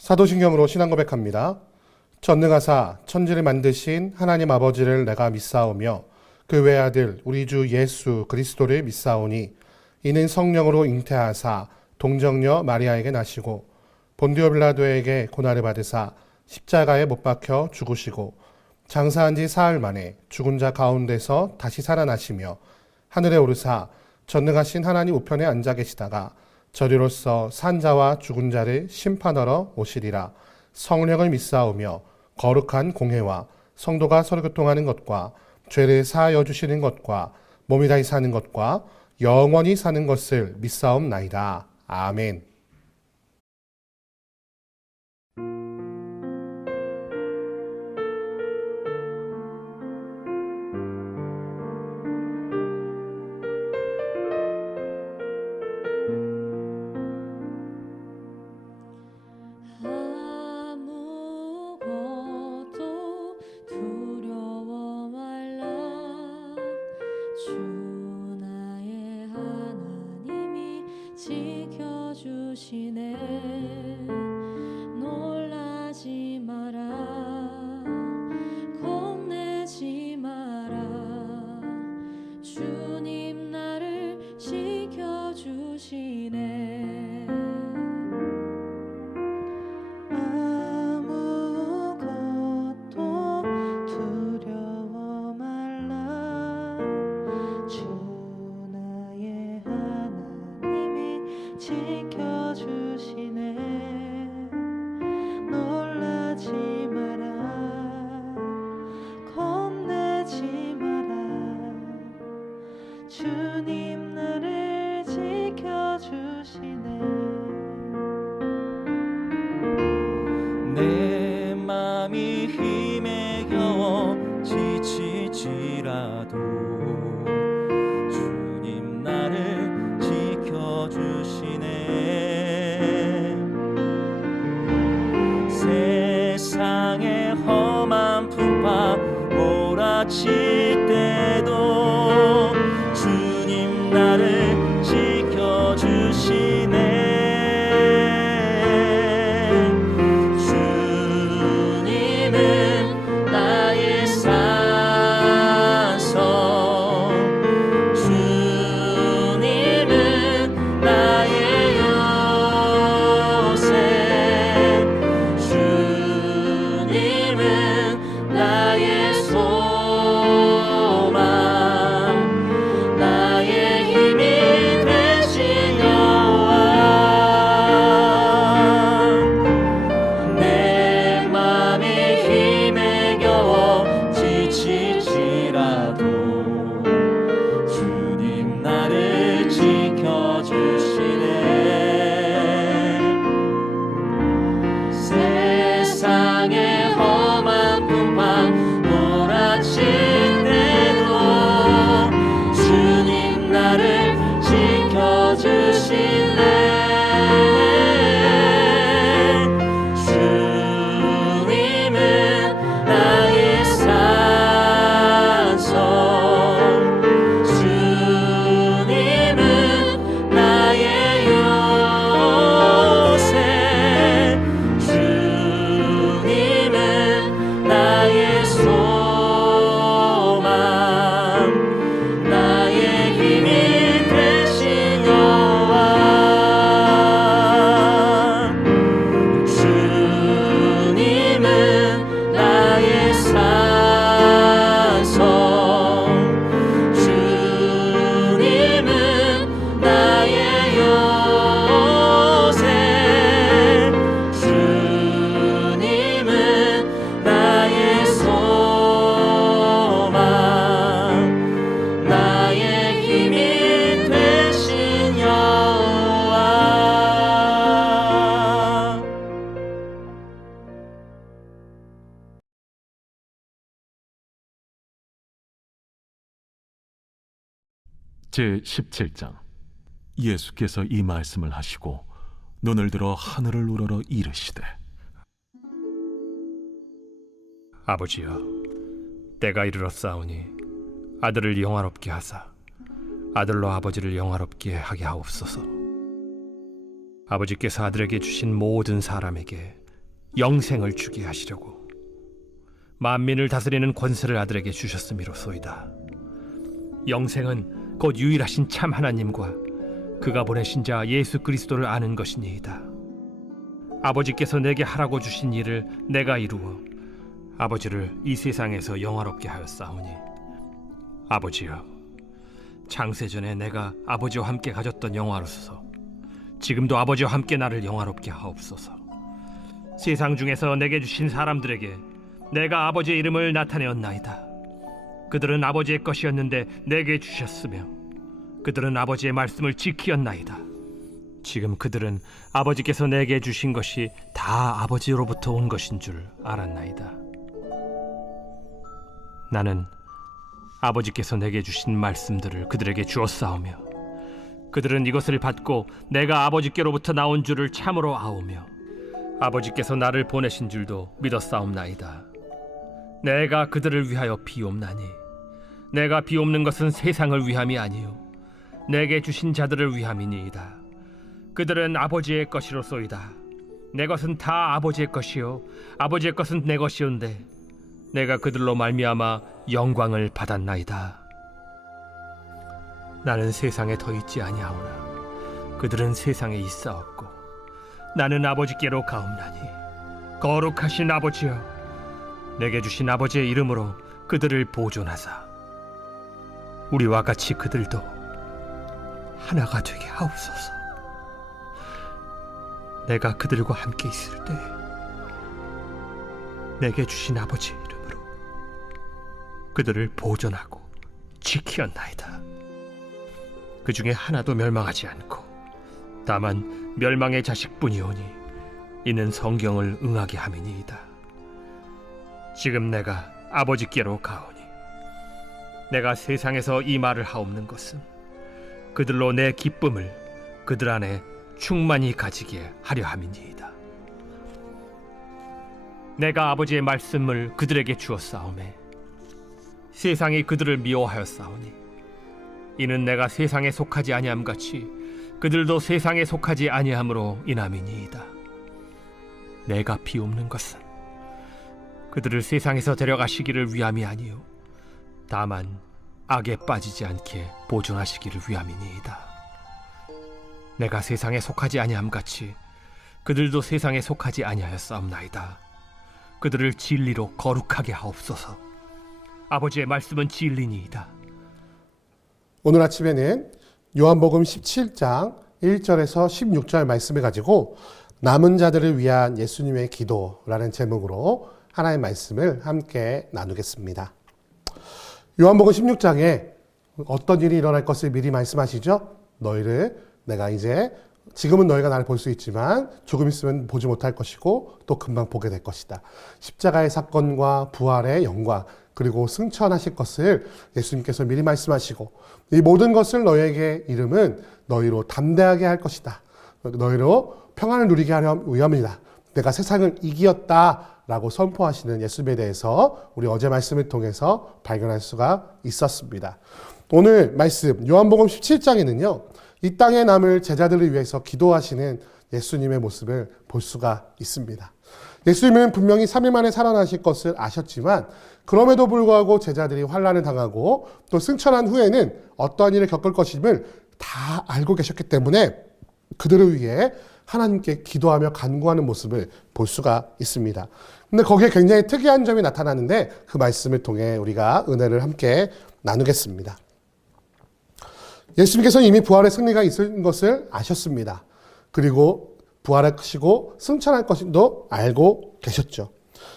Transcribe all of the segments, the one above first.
사도신경으로 신앙 고백합니다. 전능하사 천지를 만드신 하나님 아버지를 내가 믿사오며 그 외아들 우리 주 예수 그리스도를 믿사오니 이는 성령으로 잉태하사 동정녀 마리아에게 나시고 본디오 빌라도에게 고난을 받으사 십자가에 못 박혀 죽으시고 장사한 지 사흘 만에 죽은 자 가운데서 다시 살아나시며 하늘에 오르사 전능하신 하나님 우편에 앉아 계시다가 저리로서 산자와 죽은 자를 심판하러 오시리라. 성령을 믿사오며 거룩한 공회와 성도가 서로 교통하는 것과 죄를 사하여 주시는 것과 몸이 다시 사는 것과 영원히 사는 것을 믿사옵나이다. 아멘. 아무것도 두려워 말라. 주 나의 하나님이 지켜주시네. 놀라지 마라. 겁내지 마라. 주님 나를 지켜주시네. 아무것도 두려워 말라. 주 나의 하나님이 지켜주시네. 놀라지 마라. 겁내지 마라. 주님 나를 지켜주시네. 내 맘이 힘에 겨워 지칠지라도 주님 나를 지켜주시네. 세상의 험한 풍파 몰아칠 때도 주님 나를 지켜주시네. 제17장. 예수께서 이 말씀을 하시고 눈을 들어 하늘을 우러러 이르시되, 아버지여, 때가 이르렀사오니 아들을 영화롭게 하사 아들로 아버지를 영화롭게 하게 하옵소서. 아버지께서 아들에게 주신 모든 사람에게 영생을 주게 하시려고 만민을 다스리는 권세를 아들에게 주셨음이로소이다. 영생은 곧 유일하신 참 하나님과 그가 보내신 자 예수 그리스도를 아는 것이니이다. 아버지께서 내게 하라고 주신 일을 내가 이루어 아버지를 이 세상에서 영화롭게 하였사오니 아버지여, 창세전에 내가 아버지와 함께 가졌던 영화로서 지금도 아버지와 함께 나를 영화롭게 하옵소서. 세상 중에서 내게 주신 사람들에게 내가 아버지의 이름을 나타내었나이다. 그들은 아버지의 것이었는데 내게 주셨으며 그들은 아버지의 말씀을 지키었나이다. 지금 그들은 아버지께서 내게 주신 것이 다 아버지로부터 온 것인 줄 알았나이다. 나는 아버지께서 내게 주신 말씀들을 그들에게 주었사오며 그들은 이것을 받고 내가 아버지께로부터 나온 줄을 참으로 아오며 아버지께서 나를 보내신 줄도 믿었사옵나이다. 내가 그들을 위하여 비옵나니 내가 비옵는 것은 세상을 위함이 아니요 내게 주신 자들을 위함이니이다. 그들은 아버지의 것이로소이다. 내 것은 다 아버지의 것이요 아버지의 것은 내 것이온데 내가 그들로 말미암아 영광을 받았나이다. 나는 세상에 더 있지 아니하오나 그들은 세상에 있사옵고 나는 아버지께로 가옵나니 거룩하신 아버지여, 내게 주신 아버지의 이름으로 그들을 보존하사 우리와 같이 그들도 하나가 되게 하옵소서. 내가 그들과 함께 있을 때 내게 주신 아버지의 이름으로 그들을 보존하고 지키었나이다. 그 중에 하나도 멸망하지 않고 다만 멸망의 자식뿐이오니 이는 성경을 응하게 함이니이다. 지금 내가 아버지께로 가오니 내가 세상에서 이 말을 하옵는 것은 그들로 내 기쁨을 그들 안에 충만히 가지게 하려 함이니이다. 내가 아버지의 말씀을 그들에게 주었사오매 세상이 그들을 미워하였사오니 이는 내가 세상에 속하지 아니함 같이 그들도 세상에 속하지 아니함으로 인함이니이다. 내가 비옵는 것은 그들을 세상에서 데려가시기를 위함이 아니요 다만 악에 빠지지 않게 보존하시기를 위함이니이다. 내가 세상에 속하지 아니함 같이 그들도 세상에 속하지 아니하였사옵나이다. 그들을 진리로 거룩하게 하옵소서. 아버지의 말씀은 진리니이다. 오늘 아침에는 요한복음 17장 1절에서 16절 말씀을 가지고 남은 자들을 위한 예수님의 기도라는 제목으로 하나의 말씀을 함께 나누겠습니다. 요한복음 16장에 어떤 일이 일어날 것을 미리 말씀하시죠? 너희를 내가 이제 지금은 너희가 나를 볼 수 있지만 조금 있으면 보지 못할 것이고 또 금방 보게 될 것이다. 십자가의 사건과 부활의 영광 그리고 승천하실 것을 예수님께서 미리 말씀하시고 이 모든 것을 너희에게 이름은 너희로 담대하게 할 것이다. 너희로 평안을 누리게 하려 위함이다. 내가 세상을 이기었다라고 선포하시는 예수님에 대해서 우리 어제 말씀을 통해서 발견할 수가 있었습니다. 오늘 말씀 요한복음 17장에는요. 이 땅에 남을 제자들을 위해서 기도하시는 예수님의 모습을 볼 수가 있습니다. 예수님은 분명히 3일 만에 살아나실 것을 아셨지만 그럼에도 불구하고 제자들이 환난을 당하고 또 승천한 후에는 어떠한 일을 겪을 것임을 다 알고 계셨기 때문에 그들을 위해 하나님께 기도하며 간구하는 모습을 볼 수가 있습니다. 근데 거기에 굉장히 특이한 점이 나타나는데 그 말씀을 통해 우리가 은혜를 함께 나누겠습니다. 예수님께서는 이미 부활의 승리가 있을 것을 아셨습니다. 그리고 부활하시고 승천할 것도 알고 계셨죠.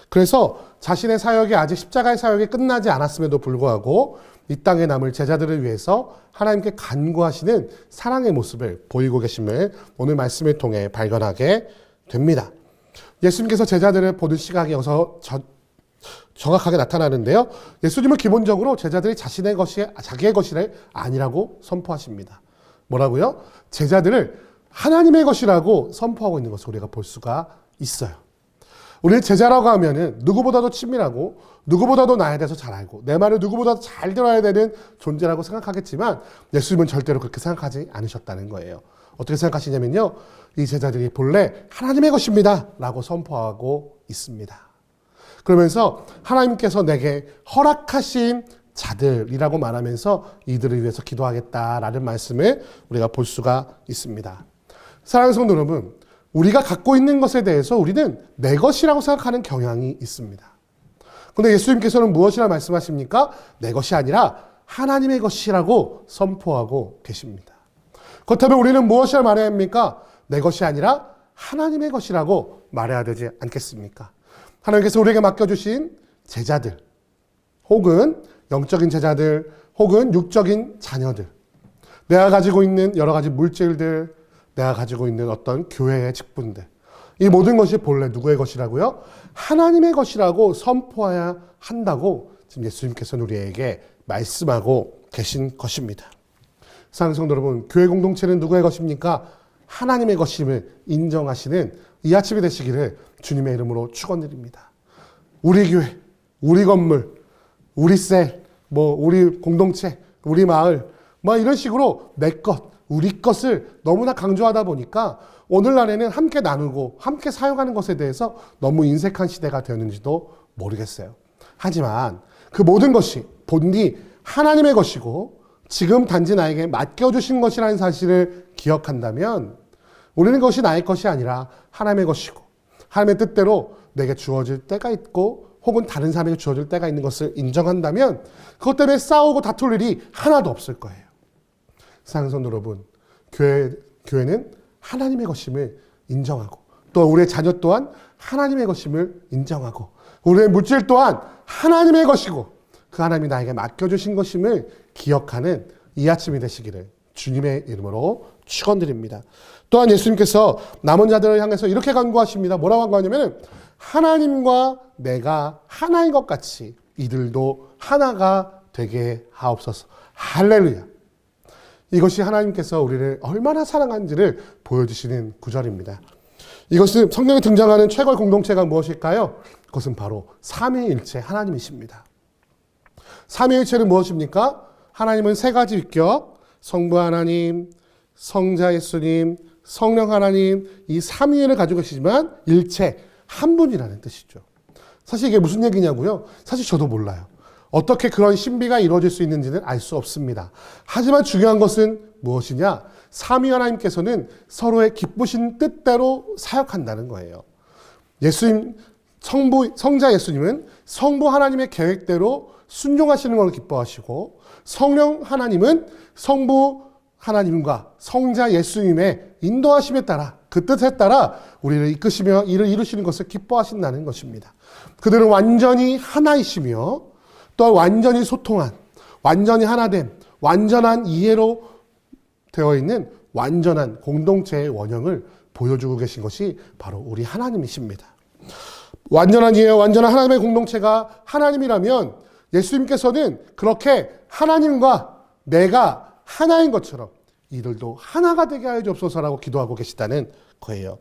그래서 자신의 사역이 아직 십자가의 사역이 끝나지 않았음에도 불구하고 이 땅에 남을 제자들을 위해서 하나님께 간구하시는 사랑의 모습을 보이고 계심을 오늘 말씀을 통해 발견하게 됩니다. 예수님께서 제자들을 보는 시각이 여기서 정확하게 나타나는데요. 예수님은 기본적으로 제자들이 자신의 것이 자기의 것이 아니라고 선포하십니다. 뭐라고요? 제자들을 하나님의 것이라고 선포하고 있는 것을 우리가 볼 수가 있어요. 우리는 제자라고 하면은 누구보다도 친밀하고 누구보다도 나에 대해서 잘 알고 내 말을 누구보다도 잘 들어야 되는 존재라고 생각하겠지만 예수님은 절대로 그렇게 생각하지 않으셨다는 거예요. 어떻게 생각하시냐면요. 이 제자들이 본래 하나님의 것입니다 라고 선포하고 있습니다. 그러면서 하나님께서 내게 허락하신 자들이라고 말하면서 이들을 위해서 기도하겠다라는 말씀을 우리가 볼 수가 있습니다. 사랑하는 성도 여러분, 우리가 갖고 있는 것에 대해서 우리는 내 것이라고 생각하는 경향이 있습니다. 그런데 예수님께서는 무엇이라 말씀하십니까? 내 것이 아니라 하나님의 것이라고 선포하고 계십니다. 그렇다면 우리는 무엇이라 말해야 합니까? 내 것이 아니라 하나님의 것이라고 말해야 되지 않겠습니까? 하나님께서 우리에게 맡겨주신 제자들, 혹은 영적인 제자들, 혹은 육적인 자녀들, 내가 가지고 있는 여러 가지 물질들, 내가 가지고 있는 어떤 교회의 직분들, 이 모든 것이 본래 누구의 것이라고요? 하나님의 것이라고 선포해야 한다고 지금 예수님께서는 우리에게 말씀하고 계신 것입니다. 사랑하는 성도 여러분, 교회 공동체는 누구의 것입니까? 하나님의 것임을 인정하시는 이 아침이 되시기를 주님의 이름으로 축원드립니다. 우리 교회, 우리 건물, 우리 셀, 우리 공동체, 우리 마을, 이런 식으로 내 것, 우리 것을 너무나 강조하다 보니까 오늘날에는 함께 나누고 함께 사용하는 것에 대해서 너무 인색한 시대가 되었는지도 모르겠어요. 하지만 그 모든 것이 본디 하나님의 것이고 지금 단지 나에게 맡겨주신 것이라는 사실을 기억한다면 우리는 그것이 나의 것이 아니라 하나님의 것이고 하나님의 뜻대로 내게 주어질 때가 있고 혹은 다른 사람에게 주어질 때가 있는 것을 인정한다면 그것 때문에 싸우고 다툴 일이 하나도 없을 거예요. 사랑하는 성도 여러분, 교회는 하나님의 것임을 인정하고 또 우리의 자녀 또한 하나님의 것임을 인정하고 우리의 물질 또한 하나님의 것이고 그 하나님이 나에게 맡겨주신 것임을 기억하는 이 아침이 되시기를 주님의 이름으로 축원드립니다. 또한 예수님께서 남은 자들을 향해서 이렇게 간구하십니다. 뭐라고 간구하냐면 하나님과 내가 하나인 것 같이 이들도 하나가 되게 하옵소서. 할렐루야. 이것이 하나님께서 우리를 얼마나 사랑하는지를 보여주시는 구절입니다. 이것은 성경에 등장하는 최고의 공동체가 무엇일까요? 그것은 바로 삼위일체 하나님이십니다. 삼위일체는 무엇입니까? 하나님은 세 가지 위격, 성부 하나님, 성자 예수님, 성령 하나님, 이 삼위를 가지고 계시지만 일체 한 분이라는 뜻이죠. 사실 이게 무슨 얘기냐고요? 사실 저도 몰라요. 어떻게 그런 신비가 이루어질 수 있는지는 알 수 없습니다. 하지만 중요한 것은 무엇이냐? 삼위 하나님께서는 서로의 기쁘신 뜻대로 사역한다는 거예요. 예수님, 성자 예수님은 성부 하나님의 계획대로 순종하시는 것을 기뻐하시고 성령 하나님은 성부 하나님과 성자 예수님의 인도하심에 따라 그 뜻에 따라 우리를 이끄시며 일을 이루시는 것을 기뻐하신다는 것입니다. 그들은 완전히 하나이시며 또 완전히 소통한, 완전히 하나됨, 완전한 이해로 되어 있는 완전한 공동체의 원형을 보여주고 계신 것이 바로 우리 하나님이십니다. 완전한 이해와 완전한 하나님의 공동체가 하나님이라면 예수님께서는 그렇게 하나님과 내가 하나인 것처럼 이들도 하나가 되게 하여 주옵소서라고 기도하고 계시다는 거예요.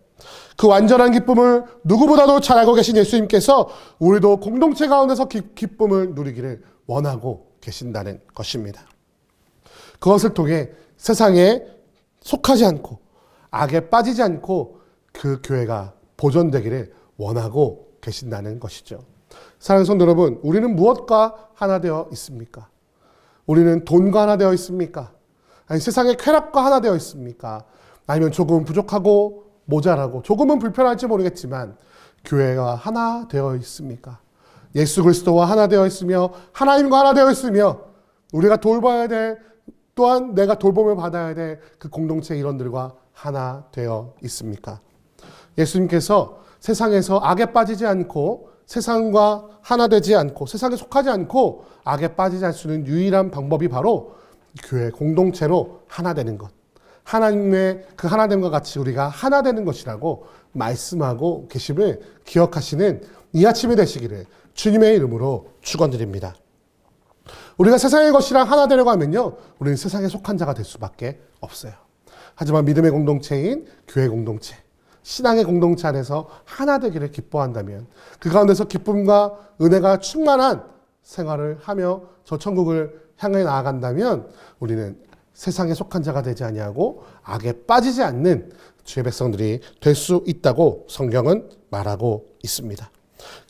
그 완전한 기쁨을 누구보다도 잘 알고 계신 예수님께서 우리도 공동체 가운데서 기쁨을 누리기를 원하고 계신다는 것입니다. 그것을 통해 세상에 속하지 않고 악에 빠지지 않고 그 교회가 보존되기를 원하고 계신다는 것이죠. 사랑하는 성도 여러분, 우리는 무엇과 하나 되어 있습니까? 우리는 돈과 하나 되어 있습니까? 아니 세상의 쾌락과 하나 되어 있습니까? 아니면 조금 부족하고 모자라고 조금은 불편할지 모르겠지만 교회가 하나 되어 있습니까? 예수 그리스도와 하나 되어 있으며 하나님과 하나 되어 있으며 우리가 돌봐야 될 또한 내가 돌봄을 받아야 될 그 공동체 일원들과 하나 되어 있습니까? 예수님께서 세상에서 악에 빠지지 않고 세상과 하나 되지 않고 세상에 속하지 않고 악에 빠지지 않을 수 있는 유일한 방법이 바로 교회 공동체로 하나 되는 것. 하나님의 그 하나됨과 같이 우리가 하나 되는 것이라고 말씀하고 계심을 기억하시는 이 아침이 되시기를 주님의 이름으로 축원드립니다. 우리가 세상의 것이랑 하나 되려고 하면요, 우리는 세상에 속한 자가 될 수밖에 없어요. 하지만 믿음의 공동체인 교회 공동체, 신앙의 공동체 안에서 하나 되기를 기뻐한다면 그 가운데서 기쁨과 은혜가 충만한 생활을 하며 저 천국을 향해 나아간다면 우리는 세상에 속한 자가 되지 아니하고 악에 빠지지 않는 주의 백성들이 될 수 있다고 성경은 말하고 있습니다.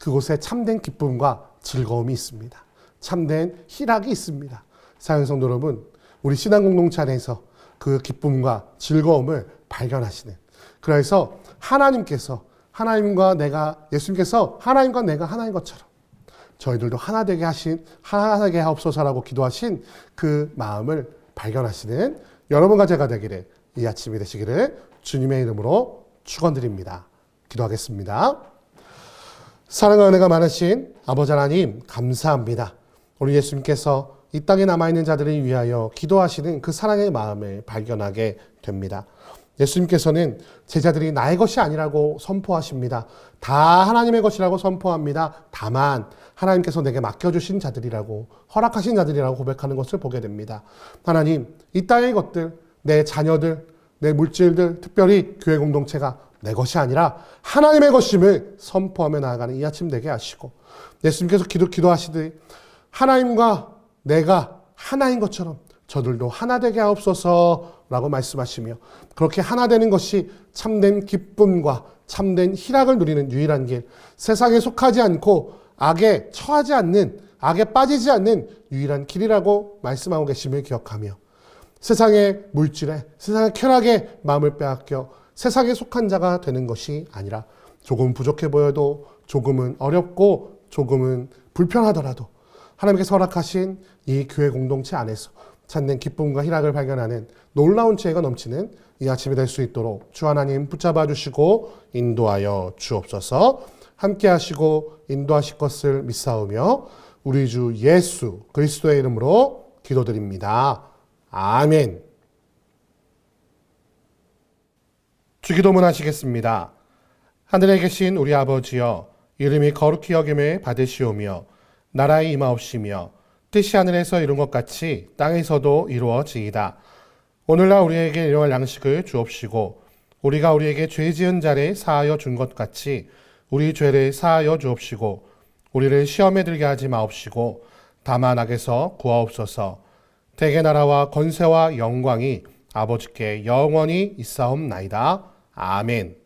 그곳에 참된 기쁨과 즐거움이 있습니다. 참된 희락이 있습니다. 사랑하는 성도 여러분, 우리 신앙 공동체 안에서 그 기쁨과 즐거움을 발견하시는, 그래서 예수님께서 하나님과 내가 하나인 것처럼 저희들도 하나 되게 하옵소서라고 기도하신 그 마음을 발견하시는 여러분과 제가 되기를, 이 아침이 되시기를 주님의 이름으로 축원드립니다. 기도하겠습니다. 사랑과 은혜가 많으신 아버지 하나님, 감사합니다. 우리 예수님께서 이 땅에 남아있는 자들을 위하여 기도하시는 그 사랑의 마음을 발견하게 됩니다. 예수님께서는 제자들이 나의 것이 아니라고 선포하십니다. 다 하나님의 것이라고 선포합니다. 다만 하나님께서 내게 맡겨주신 자들이라고, 허락하신 자들이라고 고백하는 것을 보게 됩니다. 하나님, 이 땅의 것들, 내 자녀들, 내 물질들, 특별히 교회 공동체가 내 것이 아니라 하나님의 것임을 선포하며 나아가는 이 아침 되게 하시고, 예수님께서 기도하시듯 하나님과 내가 하나인 것처럼 저들도 하나 되게 하옵소서라고 말씀하시며, 그렇게 하나 되는 것이 참된 기쁨과 참된 희락을 누리는 유일한 길, 세상에 속하지 않고 악에 처하지 않는, 악에 빠지지 않는 유일한 길이라고 말씀하고 계심을 기억하며, 세상의 물질에, 세상의 쾌락에 마음을 빼앗겨 세상에 속한 자가 되는 것이 아니라, 조금 부족해 보여도, 조금은 어렵고 조금은 불편하더라도 하나님께서 허락하신 이 교회 공동체 안에서 찾는 기쁨과 희락을 발견하는 놀라운 지혜가 넘치는 이 아침이 될 수 있도록 주 하나님 붙잡아 주시고 인도하여 주옵소서. 함께 하시고 인도하실 것을 믿사오며 우리 주 예수 그리스도의 이름으로 기도드립니다. 아멘. 주기도문 하시겠습니다. 하늘에 계신 우리 아버지여, 이름이 거룩히 여김을 받으시오며 나라의 임하옵시며 뜻이 하늘에서 이룬 것 같이 땅에서도 이루어지이다. 오늘날 우리에게 일용할 양식을 주옵시고 우리가 우리에게 죄 지은 자를 사하여 준 것 같이 우리 죄를 사하여 주옵시고 우리를 시험에 들게 하지 마옵시고 다만 악에서 구하옵소서. 대개 나라와 권세와 영광이 아버지께 영원히 있사옵나이다. 아멘.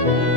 주님